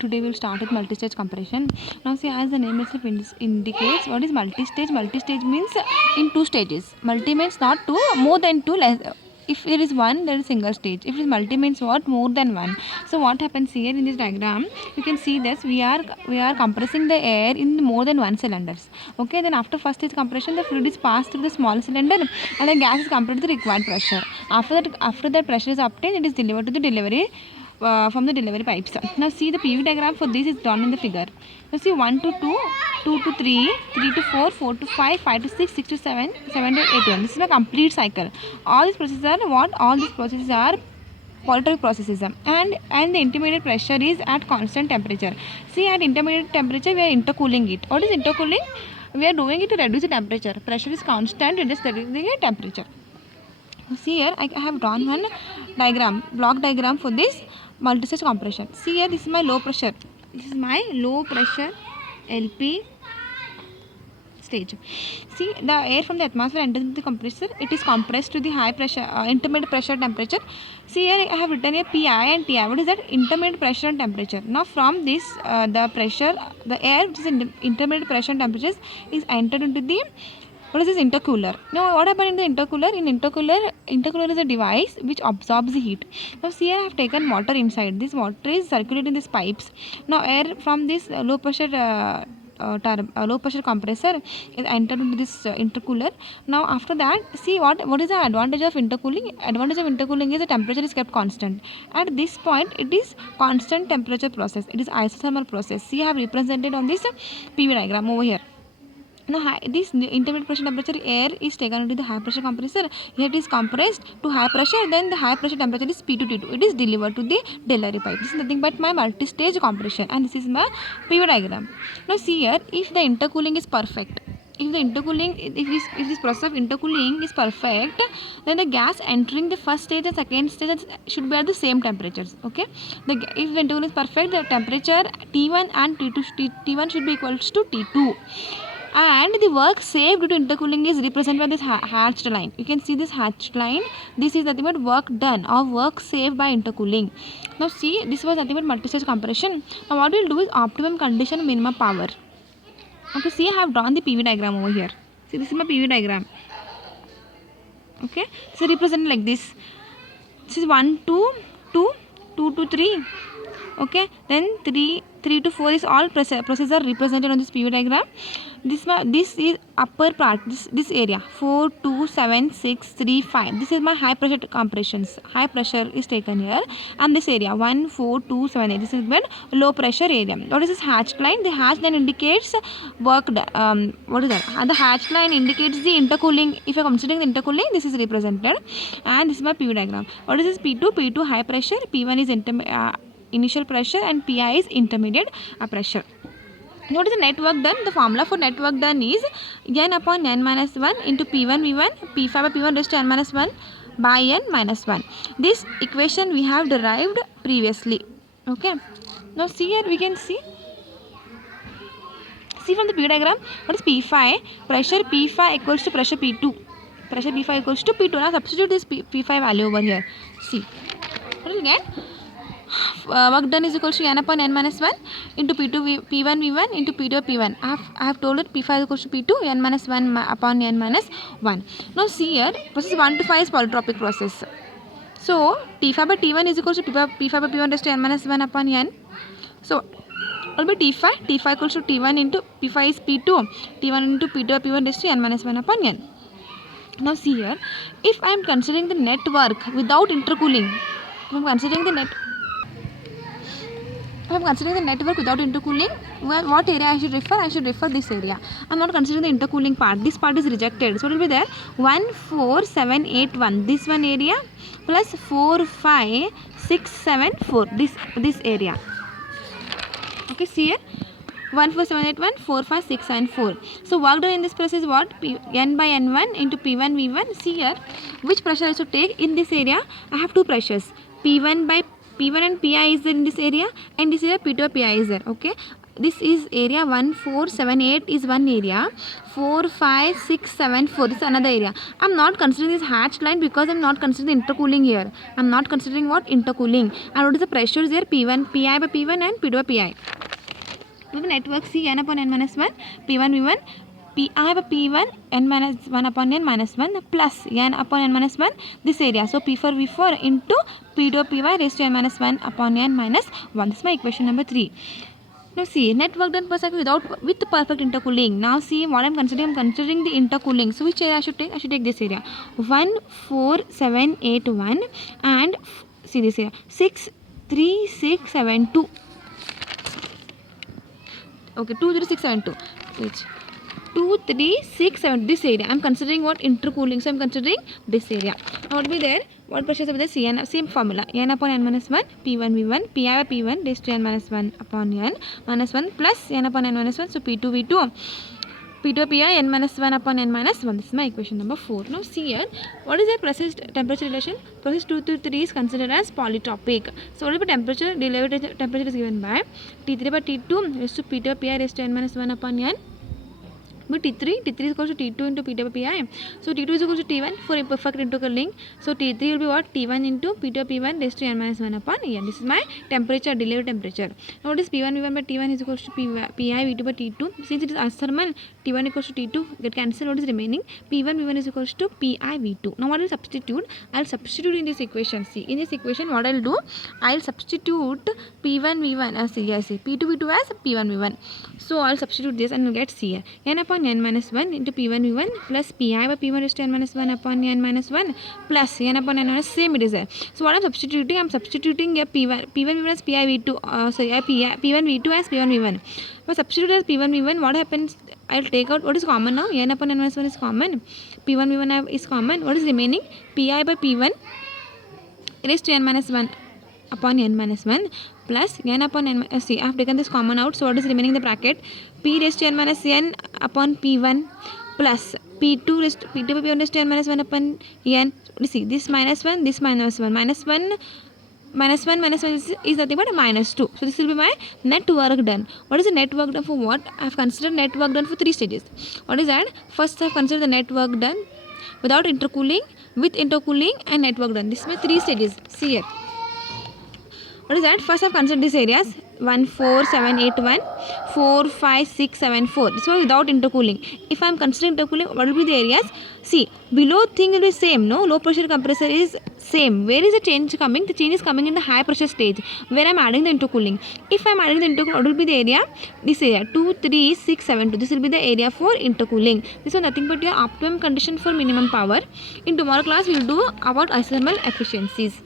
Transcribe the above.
Today we'll start with multi-stage compression. Now see, as the name itself indicates, what is multi-stage? Multi-stage means in two stages. Multi means not two, more than two. Less. If there is one, there is single stage. If it is multi means what? More than one. So what happens here in this diagram? You can see this. We are compressing the air in more than one cylinders. Okay. Then after first stage compression, the fluid is passed through the small cylinder, and the gas is compressed to the required pressure. After that pressure is obtained, it is delivered to the delivery. From the delivery pipes. Now see the PV diagram for this is drawn in the figure. Now see 1 to 2, 2 to 3, 3 to 4, 4 to 5, 5 to 6, 6 to 7, 7 to 8 to 1. This is my complete cycle. All these processes are what? All these processes are polytropic processes, and the intermediate pressure is at constant temperature. See, at intermediate temperature we are intercooling it. What is intercooling? We are doing it to reduce the temperature. Pressure is constant, it is reducing the temperature. See here, I have drawn one diagram, block diagram for this multi-stage compression. See here, this is my low pressure. This is my low pressure LP stage. See, the air from the atmosphere enters the compressor. It is compressed to the high pressure, intermediate pressure temperature. See here, I have written here PI and TI. What is that? Intermediate pressure and temperature. Now from this, the pressure, the air which is in intermediate pressure and temperatures is entered into the what is this intercooler? Now what happened in the intercooler? In intercooler is a device which absorbs the heat. Now see here I have taken water inside. This water is circulating in these pipes. Now air from this low pressure compressor is entered into this intercooler. Now after that, see what is the advantage of intercooling? Advantage of intercooling is the temperature is kept constant. At this point it is constant temperature process. It is isothermal process. See I have represented on this PV diagram over here. Now this intermediate pressure temperature air is taken into the high pressure compressor. Here it is compressed to high pressure. Then the high pressure temperature is P2 T2. It is delivered to the delivery pipe. This is nothing but my multi-stage compression, and this is my PV diagram. Now see here, if the intercooling is perfect, if this process of intercooling is perfect, then the gas entering the first stage and second stage should be at the same temperatures. Okay, if the intercooling is perfect, the temperature T1 and T1 should be equals to T2. And the work saved due to intercooling is represented by this hatched line. You can see this hatched line. This is nothing but work done or work saved by intercooling. Now see, this was nothing but multi-stage compression. Now what we will do is optimum condition, minimum power. Okay, see I have drawn the PV diagram over here. See, this is my PV diagram. Okay, so represented like this. This is 1 to 2, 2 to 3. Okay, then 3 to 4 is all processes are represented on this PV diagram. This is upper part, this area 4, 2, 7, 6, 3, 5. This is my high pressure compressions. High pressure is taken here, and this area 1, 4, 2, 7, 8. This is when low pressure area. What is this hatched line? The hatched line indicates work done. What is that? And the hatched line indicates the intercooling. If you are considering the intercooling, this is represented, and this is my PV diagram. What is this? P2 high pressure, P1 is initial pressure, and PI is intermediate pressure. What is the net work done? The formula for net work done is N upon N minus 1 into P1 V1, P5 by P1 raised to N minus 1 by N minus 1. This equation we have derived previously. Okay. Now see here, we can see from the PV diagram, what is P5? Pressure P5 equals to pressure P2. Pressure P5 equals to P2. Now substitute this P5 value over here. See. What do you get? Work done is equal to N upon N minus 1 into P1 V1 into P2 P1. I have told it P5 is equal to P2, N minus 1 upon N minus 1. Now see here, process 1 to 5 is polytropic process. So T5 by T1 is equal to P5 by P1 raised to N minus 1 upon N. So what will be T5? T5 equals to T1 into P5 is P2, T1 into P2 by P1 raised to N minus 1 upon N. Now see here, if I am considering the net work without intercooling, if I am considering the network without intercooling, what area I should refer? I should refer this area. I am not considering the intercooling part. This part is rejected. So it will be there 1, 4, 7, 8, 1. This one area plus 4, 5, 6, 7, 4. This area. Okay, see here. 1, 4, 7, 8, 1, 4, 5, 6, 7, 4. So work done in this process is what? N by N1 into P1 V1. See here, which pressure I should take in this area? I have two pressures. P1 and PI is there in this area, and this area P2 PI is there. Okay, this is area 1, 4, 7, 8 is one area, 4, 5, 6, 7, 4 this is another area. I'm not considering this hatched line because I'm not considering intercooling here. I'm not considering what? Intercooling. And what is the pressure is there? P1, Pi by P1 and P2 by Pi. We have network C n upon n minus 1, P1 V1, Pi by P1 n minus 1 upon n minus 1 plus n upon n minus 1 this area. So P4 V4 into P2 Py raised to n minus 1 upon n minus 1. This is my equation number 3. Now see, net work done per second with perfect intercooling. Now see what I'm considering the intercooling. So which area I should take? I should take this area. 1, 4, 7, 8, 1 and see this area 6, 3, 6, 7, 2. Okay, 2, 3, 6, 7, 2. Which? 2, 3, 6, 7. This area. I'm considering what? Intercooling. So I'm considering this area. Now what will be there? What pressure will be there? Cn, same formula. N upon n minus 1, P1 V1, Pi by P1 raised to n minus 1 upon n minus 1 plus n upon n minus 1. So P2 V2. P2 Pi n minus 1 upon n minus 1. This is my equation number 4. Now see here, what is the process temperature relation? Process 2 to 3 is considered as polytropic. So what is the temperature? Delivered temperature is given by T3 by T2 raised to P2 Pi raised to n minus 1 upon n. But T3 is equal to T2 into P2 by Pi. So T2 is equal to T1 for imperfect intercooling. So T3 will be what? T1 into P2 P1 raised to n minus 1 upon n. This is my temperature, delivered temperature. Now what is P1 V1 by T1 is equal to Pi V2 by T2. Since it is isothermal, T1 equals to T2 get cancelled. What is remaining? P1 V1 is equal to Pi V2. Now what will substitute? I'll substitute in this equation. See, in this equation what I'll do? I'll substitute P1 V1 see P2 V2 as P1 V1. So I'll substitute this and I'll get C here. N upon n minus 1 into P1 V1 plus Pi by P1 raised to n minus 1 upon n minus 1 plus n upon n minus same it is there. So what I'm substituting? I'm substituting a P1 V1 as Pi V2 P1 V2 as P1 V1. If I substitute as P1 V1, what happens? I'll take out what is common now. N upon n minus 1 is common. P1 V1 is common. What is remaining? Pi by P1 raised to n minus 1 upon n minus 1 plus n upon n. See, I have taken this common out. So what is remaining in the bracket? P raised to n minus n upon P1 plus P2 raised to P2 by P1 raised to n minus 1 upon n. See, this minus 1, this minus 1. Minus 1 is nothing but a minus 2. So this will be my net work done. What is the net work done for what? I have considered net work done for 3 stages. What is that? First I have considered the net work done without intercooling, with intercooling and net work done. This is my 3 stages. See here. What is that? First I have considered these areas 1, 4, 7, 8, 1, 4, 5, 6, 7, 4. This was without intercooling. If I am considering intercooling, what will be the areas? See, below thing will be same, no? Low pressure compressor is same. Where is the change coming? The change is coming in the high pressure stage where I am adding the intercooling. If I am adding the intercooling, what will be the area? This area 2, 3, 6, 7, 2. This will be the area for intercooling. This is nothing but your optimum condition for minimum power. In tomorrow class, we will do about isothermal efficiencies.